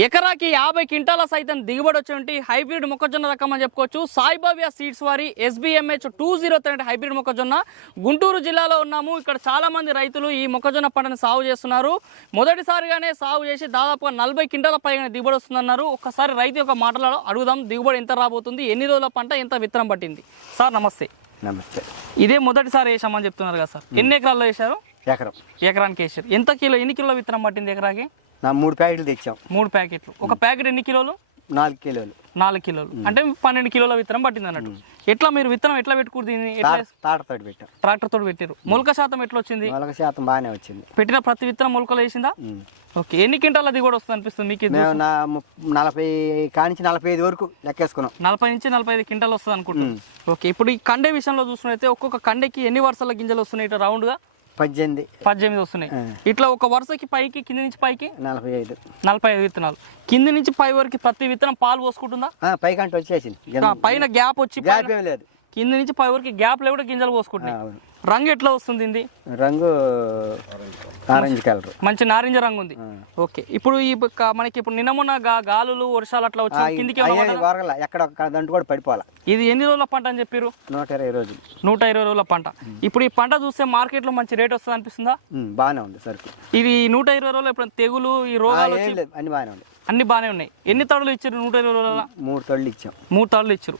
ఎకరాకి 50 క్వింటాల సైతం దిగుబడి వచ్చేటువంటి హైబ్రిడ్ మొక్కజొన్న రకం అని చెప్పుకోవచ్చు. సాయిబాబా సీడ్స్ వారి SBMH 203 హైబ్రిడ్ మొక్కజొన్న. గుంటూరు జిల్లాలో ఉన్నాము. ఇక్కడ చాలా మంది రైతులు ఈ మొక్కజొన్న పంటను సాగు చేస్తున్నారు. మొదటిసారిగానే సాగు చేసి దాదాపుగా 40 క్వింటాల పైగా దిగుబడి వస్తుందన్నారు. ఒక్కసారి రైతు యొక్క మాటలలో అడుగుదాం, దిగుబడి ఎంత రాబోతుంది, ఎన్ని రోజుల పంట, ఎంత విత్తనం పట్టింది. సార్ నమస్తే. నమస్తే. ఇదే మొదటిసారి వేసామని చెప్తున్నారు కదా సార్, ఎన్ని ఎకరాల్లో వేశారు? ఎకరానికి వేసారు. ఎన్ని కిలో విత్తనం పట్టింది ఎకరాకి? 3 ప్యాకెట్లు తెచ్చాం. 3 ప్యాకెట్లు. ఒక ప్యాకెట్ ఎన్ని కిలోలు? 4 కిలోలు. 4 కిలోలు అంటే 12 కిలోల విత్తనం పట్టింది అన్నట్టు. ఎట్లా మీరు విత్తనం ఎట్లా పెట్టుకుని దీన్ని? తాటతో పెట్టాం. ట్రాక్టర్ తోటి పెట్టారు. మొలక శాతం ఎట్లా వచ్చింది? మొలక శాతం బాగానే వచ్చింది. పెట్టిన ప్రతి విత్తనం మొలకలు వేసిందా? ఓకే. ఎన్ని క్వింటాల దిగుబడి వస్తుంది అనిపిస్తుంది మీకు? 40 కానించి 45 వరకు లెక్కేసుకున్నాం. 40 నుంచి 45 క్వింటాలు వస్తుంది అనుకుంటున్నాం. ఓకే. ఇప్పుడు ఈ కండే విషయంలో చూసుకున్నైతే ఒక్కొక్క కండెకి ఎన్ని వరుసల గింజలు వస్తున్నాయి? ఇట్లా రౌండ్ గా 18 వస్తున్నాయి. ఇట్లా ఒక వరుసకి పైకి, కింద నుంచి పైకి 45 విత్తనాలు. కింద నుంచి పై వరకు ప్రతి విత్తనం పాలు పోసుకుంటుందా? పైకంటే వచ్చేసింది. పైన గ్యాప్ వచ్చి లేదు. కింద నుంచి పై వరకు గ్యాప్ లేకుండా గింజలు పోసుకుంటున్నాయి. రంగు ఎట్లా వస్తుంది? రంగు ఆరెంజ్ కలర్, మంచి నారింజ రంగు ఉంది. ఓకే. ఇప్పుడు ఈ మనకి ఇప్పుడు నిన్న మొన్న గాలులు వర్షాలు అట్లా వచ్చి కిందికి ఎక్కడ దంటు కూడా పడిపోవాలి. ఇది ఎన్ని రోజుల పంట అని చెప్పారు? 120 రోజులు. 120 రోజుల పంట. ఇప్పుడు ఈ పంట చూస్తే మార్కెట్ లో మంచి రేట్ వస్తుంది అనిపిస్తుందా? బాగానే ఉంది సరుకు. ఇది 120 రోజులు ఇప్పుడు తెగులు, ఈ రోగాలు అన్ని బాగానే ఉంది. అన్ని బాగానే ఉన్నాయి. ఎన్ని తడులు ఇచ్చారు 120 రోజుల? 3 తడులు ఇచ్చాం. 3 తడులు ఇచ్చారు.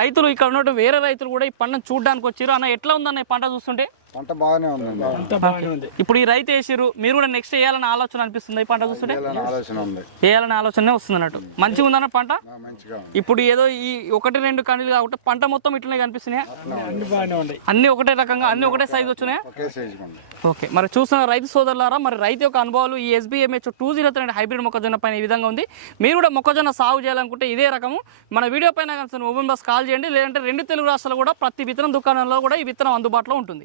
రైతులు ఇక్కడ ఉన్నట్టు వేరే రైతులు కూడా ఈ పంటను చూడడానికి వచ్చారు. అన్న ఎట్లా ఉందన్న ఈ పంట చూస్తుంటే? పంట బాగానే ఉందండి. ఇప్పుడు ఈ రైతు వేసారు, మీరు కూడా నెక్స్ట్ వేయాలని ఆలోచన అనిపిస్తుంది ఈ పంట చూస్తుంటే? వేయాలని ఆలోచన వస్తుంది అన్నట్టు. మంచిగా ఉందన్న పంట. ఇప్పుడు ఏదో ఈ 1-2 కండీలు కాబట్టి పంట మొత్తం ఇట్లనే కనిపిస్తున్నాయా? అన్ని ఒకటే రకంగా, అన్ని ఒకటే సైజు వచ్చినాయా? ఓకే. మరి చూస్తున్న రైతు సోదరులారా, మరి రైతు యొక్క అనుభవాలు ఈ SBMH 203 హైబ్రిడ్ మొక్కజొన్న పైన ఈ విధంగా ఉంది. మీరు కూడా మొక్కజొన్న సాగు చేయాలనుకుంటే ఇదే రకము మన వీడియో పైన మొబైల్ బస్ కాల్ చేయండి. లేదంటే 2 తెలుగు రాష్ట్రాలు కూడా ప్రతి విత్తనం దుకాణంలో కూడా ఈ విత్తనం అందుబాటులో ఉంటుంది.